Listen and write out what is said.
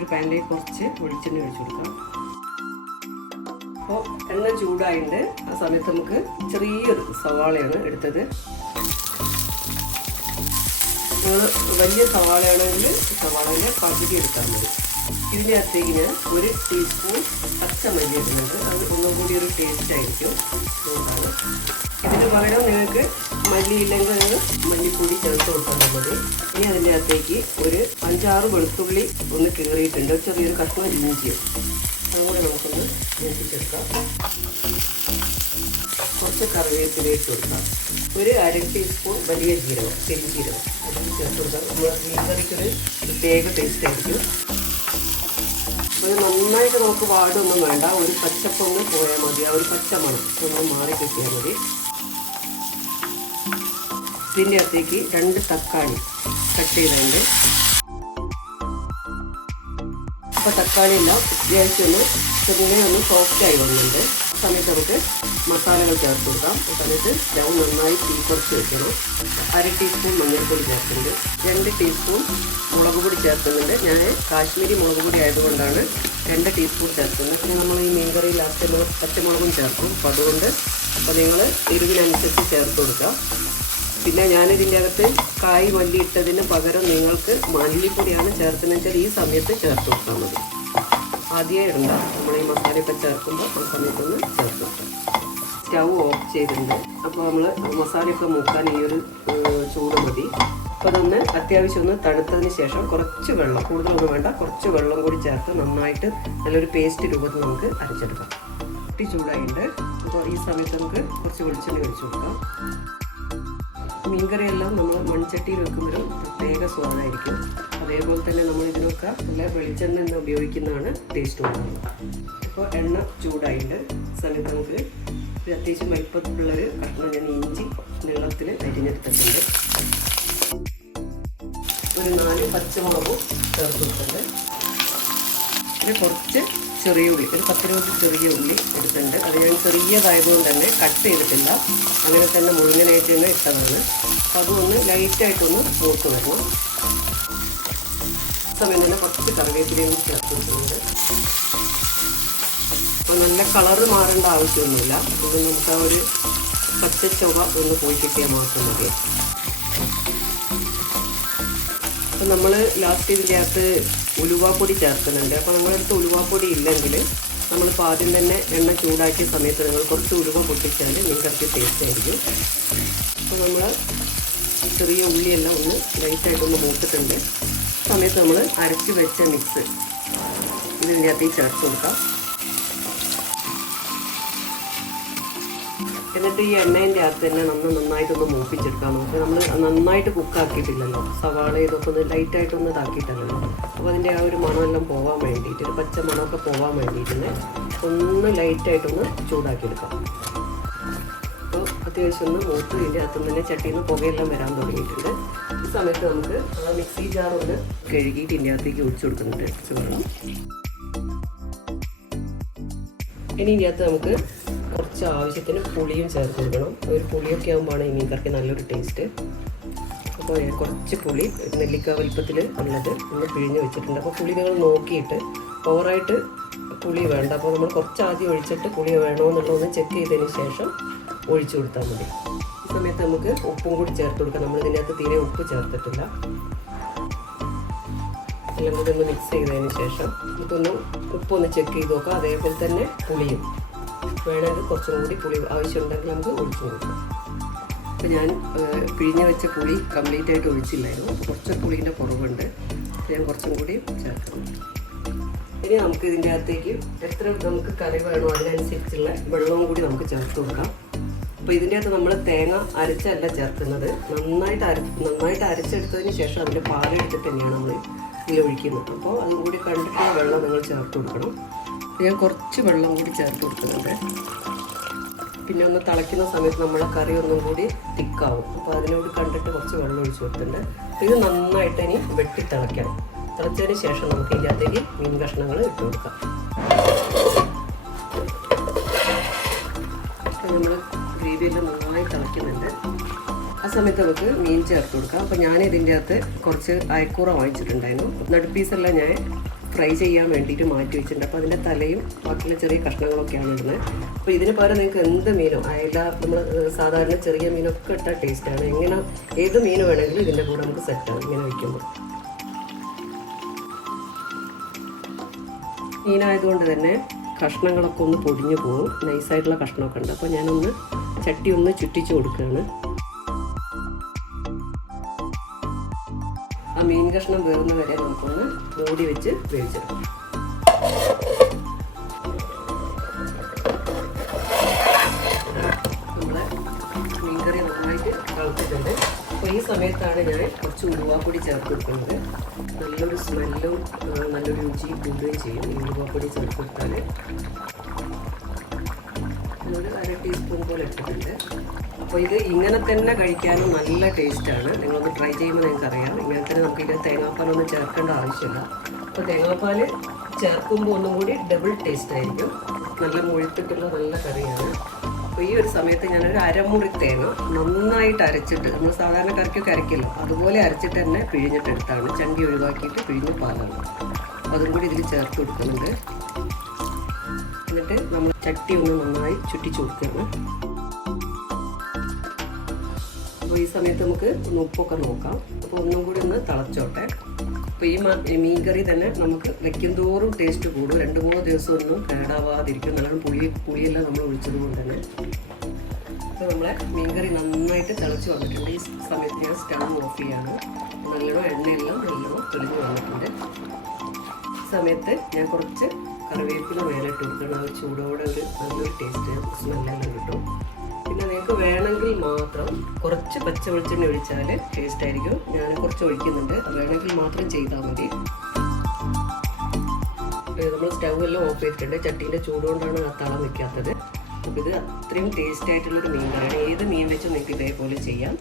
ഒരു പാനിലേക്ക് കുറച്ച് വെളിച്ചെണ്ണ ഒഴിച്ചു കൊടുക്കാം. അപ്പോൾ എണ്ണ ചൂടായിട്ട് ആ സമയത്ത് നമുക്ക് ചെറിയൊരു സവാളയാണ് എടുത്തത്. നമ്മൾ വലിയ സവാളയാണെങ്കിൽ സവാളയിലെ പകുതി എടുത്താൽ മതി. ഇതിന്റെ അകത്തേക്ക് ഞാൻ ഒരു ടീസ്പൂൺ പച്ചമല്ലി ഇടുന്നത് അത് ഒന്നും കൂടി ഒരു ടേസ്റ്റ് ആയിരിക്കും. അതുകൊണ്ടാണ് ഇതിന് പകരം നിങ്ങൾക്ക് മല്ലി ഇല്ലെങ്കിൽ നിങ്ങൾ മല്ലിപ്പൊടി ചേർത്ത് കൊടുത്താൽ മതി. ഇനി അതിന്റെ അകത്തേക്ക് ഒരു അഞ്ചാറ് വെളുത്തുള്ളി ഒന്ന് കീറിയിട്ടുണ്ട്. ചെറിയൊരു കഷ്ണം ഇഞ്ചിയും. അതുകൂടെ നമുക്കൊന്ന് ഞെട്ടിച്ചെടുക്കാം കുറച്ച് കറിവേപ്പില ഇട്ട് കൊടുക്കാം. ഒരു അര ടീസ്പൂൺ വലിയ ജീരകം പെരിഞ്ജീരകം ജീരകം ചേർത്ത് കൊടുക്കാം. നമ്മൾ മീൻ കറിക്കൊരു പ്രത്യേക ടേസ്റ്റ് ആയിരിക്കും. അത് നന്നായിട്ട് നമുക്ക് വാടൊന്നും വേണ്ട. ഒരു പച്ചപ്പൊന്ന് പോയാൽ മതി. ആ ഒരു പച്ച മണം ഒന്ന് മാറി കിട്ടിയാൽ മതി. ഇതിന്റെ അകത്തേക്ക് രണ്ട് തക്കാളി കട്ട് ചെയ്തുണ്ട് അപ്പോൾ തക്കാളി എല്ലാം അത്യാവശ്യം ഒന്ന് ചെറുങ്ങനെ ഒന്ന് സോഫ്റ്റ് ആയി വന്നിട്ടുണ്ട്. സമയത്ത് നമുക്ക് മസാലകൾ ചേർത്ത് കൊടുക്കാം. ആ സമയത്ത് നന്നായി തീ കുറച്ച് വെക്കണം. അര ടീസ്പൂൺ മഞ്ഞൾപ്പൊടി ചേർക്കുന്നുണ്ട്. രണ്ട് ടീസ്പൂൺ മുളക് പൊടി ചേർക്കുന്നുണ്ട്. ഞാൻ കാശ്മീരി മുളക് പൊടി ആയതുകൊണ്ടാണ് രണ്ട് ടീസ്പൂൺ ചേർക്കുന്നത്. പിന്നെ നമ്മൾ ഈ മീൻകറി ലാസ്റ്റ് പച്ചമുളകും ചേർക്കും. അപ്പോൾ അതുകൊണ്ട് അപ്പോൾ നിങ്ങൾ എരിവിനനുസരിച്ച് ചേർത്ത് കൊടുക്കുക. പിന്നെ ഞാനിതിന്റെ അകത്ത് കായ് മല്ലി ഇട്ടതിന് പകരം നിങ്ങൾക്ക് മല്ലിപ്പൊടിയാണ് ചേർക്കുന്നത് വെച്ചാൽ ഈ സമയത്ത് ചേർത്ത് കൊടുത്താൽ മതി. ആദ്യമേ ഇടണ്ട. നമ്മൾ ഈ മസാലയൊക്കെ ചേർക്കുമ്പോൾ ആ സമയത്തൊന്ന് ചേർത്ത് കൊടുക്കാം. സ്റ്റൗ ഓഫ് ചെയ്തിട്ടുണ്ട്. അപ്പോൾ നമ്മൾ മസാലയൊക്കെ മൂക്കാൻ ഈ ഒരു ചൂട് മതി. അപ്പോൾ അതൊന്ന് അത്യാവശ്യം ഒന്ന് തണുത്തതിന് ശേഷം കുറച്ച് വെള്ളം കൂടുതലൊന്നും വേണ്ട കുറച്ച് വെള്ളം കൂടി ചേർത്ത് നന്നായിട്ട് നല്ലൊരു പേസ്റ്റ് രൂപത്തിൽ നമുക്ക് അരച്ചെടുക്കാം. കുട്ടി ചൂടായിട്ടുണ്ട്. അപ്പോൾ ഈ സമയത്ത് നമുക്ക് കുറച്ച് വെളിച്ചെണ്ണ ഒഴിച്ചു കൊടുക്കാം. മീൻകറിയെല്ലാം നമ്മൾ മൺചട്ടിയിൽ വെക്കുമ്പോഴും പ്രത്യേക സ്വാദായിരിക്കും. അതേപോലെ തന്നെ നമ്മൾ ഇതിനൊക്കെ നല്ല വെളിച്ചെണ്ണ ഉപയോഗിക്കുന്നതാണ് ടേസ്റ്റ് ഉണ്ടാകുന്നത് അപ്പോൾ എണ്ണ ചൂടായിട്ട് സമയത്ത് നമുക്ക് ഒരു അത്യാവശ്യം വലിപ്പത്തിലുള്ളൊരു കഷ്ണം ഞാൻ ഇഞ്ചി നീളത്തിൽ അരിഞ്ഞെടുത്തിട്ടുണ്ട്. ഒരു നാല് പച്ചമുളകും ചേർത്ത് കൊടുത്തിട്ടുണ്ട്. പിന്നെ കുറച്ച് ചെറിയ ഉള്ളി ഒരു പത്ത് രൂപ ചെറിയ ഉള്ളി എടുത്തിട്ടുണ്ട്. അത് ഞാൻ ചെറിയതായതുകൊണ്ട് തന്നെ കട്ട് ചെയ്തിട്ടില്ല. അങ്ങനെ തന്നെ മുഴുവനായിട്ട് തന്നെ ഇട്ടതാണ്. അപ്പോൾ അതൊന്ന് ലൈറ്റായിട്ടൊന്ന് മൂത്ത് വരണം. സമയം തന്നെ കുറച്ച് കറിവേപ്പിലയും ചേർത്ത് കൊടുക്കുന്നുണ്ട് അപ്പോൾ നല്ല കളറ് മാറേണ്ട ആവശ്യമൊന്നുമില്ല. ഇത് നമുക്ക് ആ ഒരു പച്ച ചുവ ഒന്ന് പോയി കിട്ടിയാൽ മാത്രം മതി. അപ്പം നമ്മൾ ലാസ്റ്റ് ഇതിന്റെ അകത്ത് ഉലുവാപ്പൊടി ചേർക്കുന്നുണ്ട്. അപ്പോൾ നമ്മുടെ അടുത്ത് ഉലുവാപ്പൊടി ഇല്ലെങ്കിൽ നമ്മളിപ്പോൾ ആദ്യം തന്നെ എണ്ണ ചൂടാക്കിയ സമയത്ത് നിങ്ങൾ കുറച്ച് ഉലുവ പൊട്ടിച്ചാൽ നിങ്ങൾക്ക് ടേസ്റ്റ് ആയിരിക്കും. അപ്പോൾ നമ്മൾ ചെറിയ ഉള്ളിയെല്ലാം ഒന്ന് ലൈറ്റായിട്ടൊന്ന് മൂത്തിട്ടുണ്ട്. സമയത്ത് നമ്മൾ അരച്ച് വെച്ച മിക്സ് ഇതിന്റെ അകത്തേക്ക് ചേർത്ത് കൊടുക്കാം. എന്നിട്ട് ഈ എണ്ണേന്റെ അകത്ത് തന്നെ നമ്മൾ നന്നായിട്ടൊന്ന് മൂപ്പിച്ചെടുക്കാം. നമുക്ക് നമ്മൾ നന്നായിട്ട് കുക്കാക്കിയിട്ടില്ലല്ലോ സവാള ഇതൊക്കെ ഒന്ന് ലൈറ്റായിട്ടൊന്ന് ഇതാക്കിയിട്ടല്ലോ. അപ്പോൾ അതിന്റെ ആ ഒരു മണമെല്ലാം പോകാൻ വേണ്ടിയിട്ട് ഒരു പച്ച മണമൊക്കെ പോകാൻ വേണ്ടിയിട്ട് ഒന്ന് ലൈറ്റായിട്ടൊന്ന് ചൂടാക്കിയെടുക്കാം. അപ്പോൾ അത്യാവശ്യം ഒന്ന് മൂത്ത് ഇതിന്റെ അകത്ത് തന്നെ ചട്ടിയിൽ നിന്ന് പുകയെല്ലാം വരാൻ തുടങ്ങിയിട്ടുണ്ട്. ഈ സമയത്ത് നമുക്ക് ആ മിക്സി ഒന്ന് കഴുകിയിട്ട് ഇതിന്റെ അകത്തേക്ക് ഒഴിച്ചു കൊടുക്കുന്നുണ്ട് ചോറും ഇനി ഇതിന്റെ അകത്ത് നമുക്ക് കുറച്ച് ആവശ്യത്തിന് പുളിയും ചേർത്ത് കൊടുക്കണം. ഒരു പുളിയൊക്കെ ആകുമ്പോഴാണ് ഈ മീൻകറിക്ക് നല്ലൊരു ടേസ്റ്റ് അപ്പോൾ കുറച്ച് പുളി നെല്ലിക്ക വലിപ്പത്തിൽ ഉള്ളത് നമ്മൾ പിഴിഞ്ഞ് വെച്ചിട്ടുണ്ട്. അപ്പോൾ പുളി നിങ്ങൾ നോക്കിയിട്ട് ഓവറായിട്ട് പുളി വേണ്ട. അപ്പോൾ നമ്മൾ കുറച്ച് ആദ്യം ഒഴിച്ചിട്ട് പുളി വേണോ എന്നുള്ളതൊന്ന് ചെക്ക് ചെയ്തതിന് ശേഷം ഒഴിച്ചു കൊടുത്താൽ മതി. ഈ സമയത്ത് നമുക്ക് ഉപ്പും കൂടി ചേർത്ത് കൊടുക്കാം. നമ്മൾ ഇതിനകത്ത് തീരെ ഉപ്പ് ചേർത്തിട്ടില്ല. എല്ലാം കൂടി ഒന്ന് മിക്സ് ചെയ്തതിന് ശേഷം നമുക്കൊന്ന് ഉപ്പൊന്ന് ചെക്ക് ചെയ്ത് നോക്കാം. അതേപോലെ തന്നെ പുളിയും. വേണമെങ്കിൽ കുറച്ചും കൂടി പുളി ആവശ്യമുണ്ടെങ്കിൽ നമുക്ക് ഒഴിച്ചു കൊടുക്കാം. അപ്പോൾ ഞാൻ പിഴിഞ്ഞ് വെച്ച പുളി കംപ്ലീറ്റ് ആയിട്ട് ഒഴിച്ചില്ലായിരുന്നു. അപ്പോൾ കുറച്ച് പുളീന്റെ കുറവുണ്ട്. ഞാൻ കുറച്ചും കൂടി ചേർക്കണം ഇനി നമുക്ക് ഇതിന്റെ അകത്തേക്ക് എത്ര നമുക്ക് കറി വേണോ അതിനനുസരിച്ചുള്ള വെള്ളവും കൂടി നമുക്ക് ചേർത്ത് കൊടുക്കാം. അപ്പോൾ ഇതിന്റെ അകത്ത് നമ്മൾ തേങ്ങ അരച്ചല്ല ചേർക്കുന്നത്. നന്നായിട്ട് അര നന്നായിട്ട് അരച്ചെടുത്തതിന് ശേഷം അതിന്റെ പാലെടുത്തിട്ട് തന്നെയാണ് നമ്മൾ ഇതിൽ ഒഴിക്കുന്നത്. അപ്പോൾ അതും കൂടി കണ്ടിട്ടുള്ള വെള്ളം നിങ്ങൾ ചേർത്ത് കൊടുക്കണം. ഞാൻ കുറച്ച് വെള്ളം കൂടി ചേർത്ത് കൊടുക്കുന്നുണ്ട് പിന്നെ ഒന്ന് തിളയ്ക്കുന്ന സമയത്ത് നമ്മളെ കറി ഒന്നും കൂടി തിക്കാവും. അപ്പോൾ അതിനോട് കണ്ടിട്ട് കുറച്ച് വെള്ളം ഒഴിച്ചു കൊടുത്തിട്ടുണ്ട്. ഇത് നന്നായിട്ട് ഇനി വെട്ടി തിളയ്ക്കണം. തിളച്ചതിന് ശേഷം നമുക്ക് ഇതിനകത്തേക്ക് മീൻ കഷ്ണങ്ങൾ ഇട്ട് കൊടുക്കാം. നമ്മൾ ഗ്രേവി എല്ലാം നന്നായി തിളയ്ക്കുന്നുണ്ട്. ആ സമയത്ത് നമുക്ക് മീൻ ചേർത്ത് കൊടുക്കാം. അപ്പോൾ ഞാൻ ഇതിന്റെ അകത്ത് കുറച്ച് അയക്കൂറ വാങ്ങിച്ചിട്ടുണ്ടായിരുന്നു. നടുപ്പീസെല്ലാം ഞാൻ ഫ്രൈ ചെയ്യാൻ വേണ്ടിയിട്ട് മാറ്റി വെച്ചിട്ടുണ്ട്. അപ്പോൾ അതിന്റെ തലയും ബാക്കിയുള്ള ചെറിയ കഷ്ണങ്ങളൊക്കെയാണ് ഇടുന്നത്. അപ്പോൾ ഇതിന് പകരം നിങ്ങൾക്ക് എന്ത് മീനും അയല നമ്മൾ സാധാരണ ചെറിയ മീനൊക്കെ ഇട്ടാൽ ടേസ്റ്റാണ് എങ്ങനെ ഏത് മീൻ വേണമെങ്കിലും ഇതിന്റെ കൂടെ നമുക്ക് സെറ്റാണ് ഇങ്ങനെ വയ്ക്കുമ്പോൾ മീനായതുകൊണ്ട് തന്നെ കഷ്ണങ്ങളൊക്കെ ഒന്ന് പൊടിഞ്ഞു പോകും. നൈസായിട്ടുള്ള കഷ്ണമൊക്കെ ഉണ്ട്. അപ്പോൾ ഞാനൊന്ന് ചട്ടി ഒന്ന് ചുറ്റിച്ച് കൊടുക്കുകയാണ്. ആ മീൻ കഷ്ണം വേറുന്ന വരെ നമുക്കൊന്ന് മൂടി വെച്ച് വേവിച്ചെടുക്കാം. നമ്മുടെ മീൻകറി നന്നായിട്ട് തിളച്ചിട്ടുണ്ട്. അപ്പോൾ ഈ സമയത്താണ് ഞാൻ കുറച്ച് ഉരുവാപ്പൊടി ചേർത്ത് കൊടുക്കുന്നത്. നല്ലൊരു സ്മെല്ലും നല്ലൊരു രുചിയും കൂടുകയും ചെയ്യും ഈ ഉരുവാപ്പൊടി ചേർത്ത് കൊടുത്താൽ ഒരു അര ടീസ്പൂൺ പോലെ ഇട്ടിട്ടുണ്ട്. അപ്പോൾ ഇത് ഇങ്ങനെ തന്നെ കഴിക്കാനും നല്ല ടേസ്റ്റാണ് നിങ്ങളൊന്ന് ട്രൈ ചെയ്യുമ്പോൾ നിങ്ങൾക്ക് അറിയാം ഇങ്ങനെ തന്നെ നമുക്ക് ഇതിൽ തേങ്ങാപ്പാലൊന്നും ചേർക്കേണ്ട ആവശ്യമില്ല. അപ്പോൾ തേങ്ങാപ്പാൽ ചേർക്കുമ്പോൾ ഒന്നും കൂടി ഡബിൾ ടേസ്റ്റ് ആയിരിക്കും. നല്ല മുഴുത്തിട്ടുള്ള നല്ല കറിയാണ്. അപ്പോൾ ഈ ഒരു സമയത്ത് ഞാനൊരു അരമുറി തേങ്ങ നന്നായിട്ട് അരച്ചിട്ട് നമ്മൾ സാധാരണ കറിക്കൊക്കെ അരക്കില്ലോ. അതുപോലെ അരച്ചിട്ട് തന്നെ പിഴിഞ്ഞിട്ടെടുത്താണ് ചണ്ടി ഒഴിവാക്കിയിട്ട് പിഴിഞ്ഞ് പാലാണ്. അതും കൂടി ഇതിൽ ചേർത്ത് കൊടുക്കുന്നുണ്ട്. എന്നിട്ട് നമ്മൾ ചട്ടി ഒന്ന് നന്നായി ചുറ്റിച്ചു കൊടുക്കുകയാണ്. അപ്പോൾ ഈ സമയത്ത് നമുക്ക് ഒന്ന് ഉപ്പൊക്കെ നോക്കാം. അപ്പോൾ ഒന്നും കൂടി ഒന്ന് തിളച്ചോട്ടെ. അപ്പോൾ ഈ മീൻ കറി തന്നെ നമുക്ക് വെക്കും തോറും ടേസ്റ്റ് കൂടും. രണ്ട് മൂന്ന് ദിവസം ഒന്നും കേടാവാതിരിക്കും. നല്ലോണം പുളി പുളിയെല്ലാം നമ്മൾ ഒഴിച്ചത് കൊണ്ട് തന്നെ. അപ്പോൾ നമ്മളെ മീൻ കറി നന്നായിട്ട് തിളച്ച് വന്നിട്ടുണ്ട്. ഈ സമയത്ത് ഞാൻ സ്റ്റവ് ഓഫ് ചെയ്യാണ്. നല്ലോണം എണ്ണയെല്ലാം നല്ലോണം തെളിഞ്ഞ് വന്നിട്ടുണ്ട്. സമയത്ത് ഞാൻ കുറച്ച് കറിവേപ്പില മേലിട്ട് കൊടുക്കണം അത് ചൂടോടെ ഒരു നല്ലൊരു ടേസ്റ്റ് സ്മെല്ലെല്ലാം കിട്ടും. പിന്നെ നിങ്ങൾക്ക് വേണമെങ്കിൽ മാത്രം കുറച്ച് പച്ച വെളിച്ചെണ്ണ ഒഴിച്ചാൽ ടേസ്റ്റ് ആയിരിക്കും. ഞാൻ കുറച്ച് ഒഴിക്കുന്നുണ്ട്. വേണമെങ്കിൽ മാത്രം ചെയ്താൽ മതി. നമ്മൾ സ്റ്റൗ എല്ലാം ഓഫ് ചെയ്തിട്ടുണ്ട്. ചട്ടീന്റെ ചൂടുകൊണ്ടാണ് ആ തള നിൽക്കാത്തത് അപ്പോൾ ഇത് അത്രയും ടേസ്റ്റ് ആയിട്ടുള്ളൊരു മീൻ കറിയാണ്. ഏത് മീൻ വെച്ചും നിങ്ങൾക്ക് ഇതേപോലെ ചെയ്യാം.